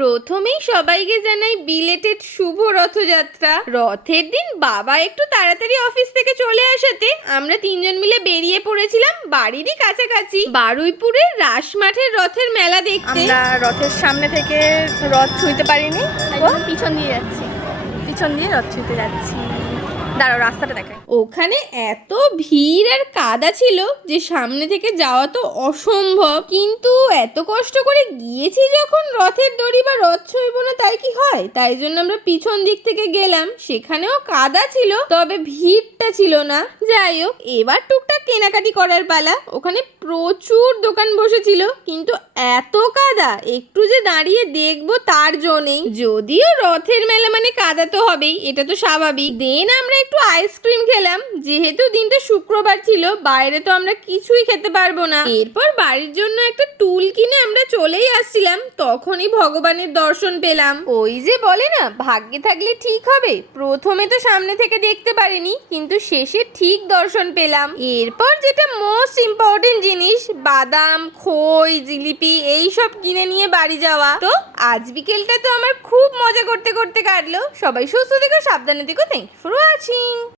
প্রথমেই সবাইকে জানাই বিলেটেড শুভ রথযাত্রা। রথের দিন বাবা একটু তাড়াতাড়ি অফিস থেকে চলে আসাতে আমরা তিনজন মিলে বেরিয়ে পড়েছিলাম বাড়িরই কাছাকাছি বারুইপুরের রাসমাঠের রথের মেলা দেখতে। আমরা রথের সামনে থেকে রথ ছুঁইতে পারিনি, পিছন দিয়ে যাচ্ছি, পিছন দিয়ে রথ ছুঁইতে যাচ্ছি। দাঁড়াও, রাস্তাটা দেখায়। ওখানে এত ভিড় আর কাদা ছিল যে সামনে থেকে যাওয়া তো অসম্ভব, কিন্তু এত কষ্ট করে গিয়েছি যখন রথের দড়ি বা রথ ছুঁইব না তাই কি হয়, তাই জন্য আমরা পিছন দিক থেকে গেলাম। সেখানেও কাদা ছিল, তবে ভিড়টা ছিল না। যাই হোক, এবার টুকটাক কেনাকাটি করার পালা। ওখানে প্রচুর দোকান বসেছিল, কিন্তু এত কাদা একটু যে দাঁড়িয়ে দেখবো তার জন্য নেই। যদিও রথের মেলা মানে কাদা তো হবেই, এটা তো স্বাভাবিক। দেন আমরা একটু আইসক্রিম খেলাম, যেহেতু দিনটা শুক্রবার ছিল, বাইরে তো আমরা কিছুই খেতে পারবো না। এরপর বাড়ির জন্য একটা টুল কিনে আমরা চলেই আসছিলাম, তখনই ভগবানের দর্শন পেলাম। ওই যে বলে না, ভাগ্যে থাকলে ঠিক হবে। প্রথমে তো সামনে থেকে দেখতে পারিনি, কিন্তু শেষে ঠিক দর্শন পেলাম। এরপর যেটা মোস্ট ইম্পর্টেন্ট জিনিস, বাদাম, খই, জিলিপি এইসব কিনে নিয়ে বাড়ি যাওয়া। তো আজ বিকেলটা তো আমার খুব মজা করতে করতে কাটলো। সবাই সুস্থ থেকো, সাবধানে থেকো। Thank for watching.